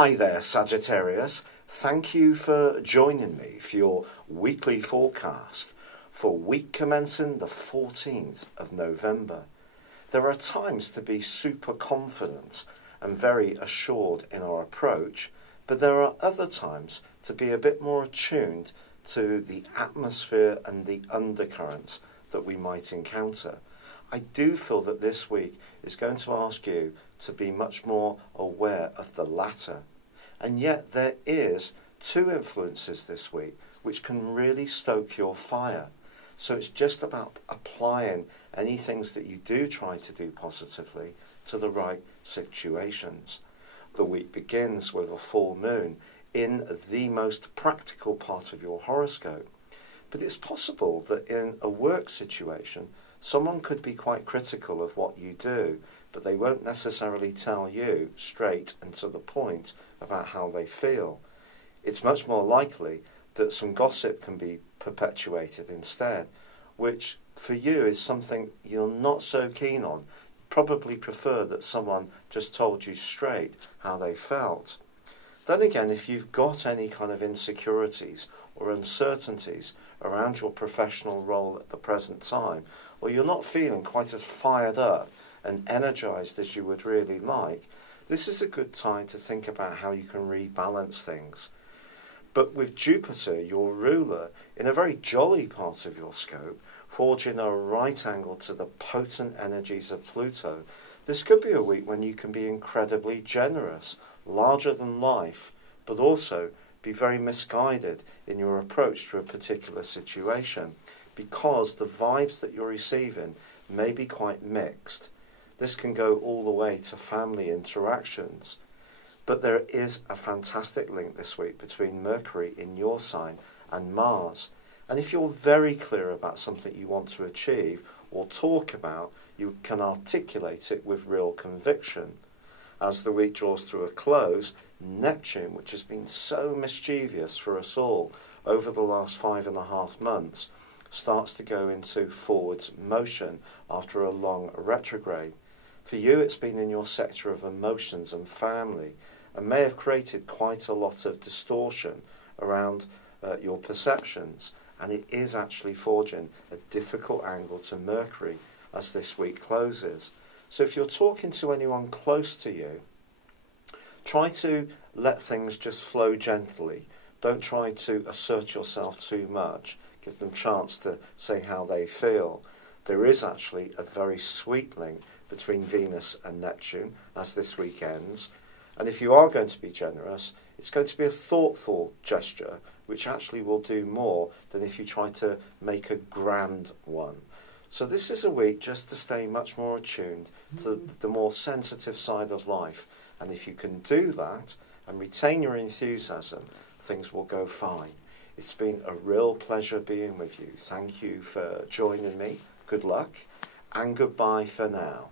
Hi there, Sagittarius. Thank you for joining me for your weekly forecast for week commencing the 14th of November. There are times to be super confident and very assured in our approach, but there are other times to be a bit more attuned to the atmosphere and the undercurrents that we might encounter. I do feel that this week is going to ask you to be much more aware of the latter. And yet there is two influences this week which can really stoke your fire. So it's just about applying any things that you do try to do positively to the right situations. The week begins with a full moon in the most practical part of your horoscope. But it's possible that in a work situation, someone could be quite critical of what you do, but they won't necessarily tell you straight and to the point about how they feel. It's much more likely that some gossip can be perpetuated instead, which for you is something you're not so keen on. Probably prefer that someone just told you straight how they felt. Then again, if you've got any kind of insecurities or uncertainties around your professional role at the present time, or you're not feeling quite as fired up and energized as you would really like, this is a good time to think about how you can rebalance things. But with Jupiter, your ruler, in a very jolly part of your scope, forging a right angle to the potent energies of Pluto, this could be a week when you can be incredibly generous, larger than life, but also be very misguided in your approach to a particular situation, because the vibes that you're receiving may be quite mixed. This can go all the way to family interactions. But there is a fantastic link this week between Mercury in your sign and Mars. And if you're very clear about something you want to achieve or talk about, you can articulate it with real conviction. As the week draws to a close, Neptune, which has been so mischievous for us all over the last 5.5 months, starts to go into forwards motion after a long retrograde. For you, it's been in your sector of emotions and family, and may have created quite a lot of distortion around your perceptions, and it is actually forging a difficult angle to Mercury as this week closes. So if you're talking to anyone close to you, try to let things just flow gently. Don't try to assert yourself too much. Give them a chance to say how they feel. There is actually a very sweet link between Venus and Neptune as this week ends. And if you are going to be generous, it's going to be a thoughtful gesture, which actually will do more than if you try to make a grand one. So this is a week just to stay much more attuned to the more sensitive side of life. And if you can do that and retain your enthusiasm, things will go fine. It's been a real pleasure being with you. Thank you for joining me. Good luck and goodbye for now.